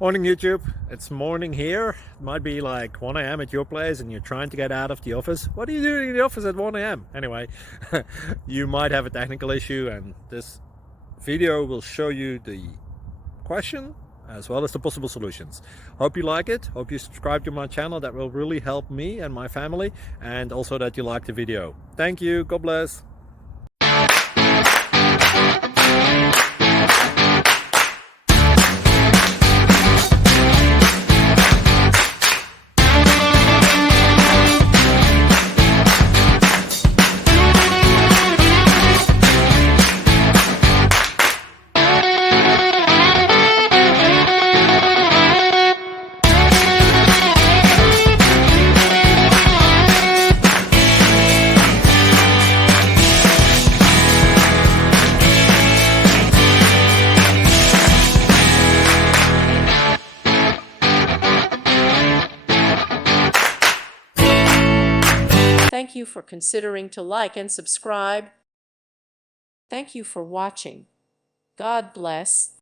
Morning YouTube, it's morning here. It might be like 1 a.m. at your place and you're trying to get out of the office. What are you doing in the office at 1 a.m.? Anyway, you might have a technical issue and this video will show you the question as well as the possible solutions. Hope you like it, hope you subscribe to my channel. That will really help me and my family, and also that you like the video. Thank you, God bless. Thank you for considering to like and subscribe. Thank you for watching. God bless.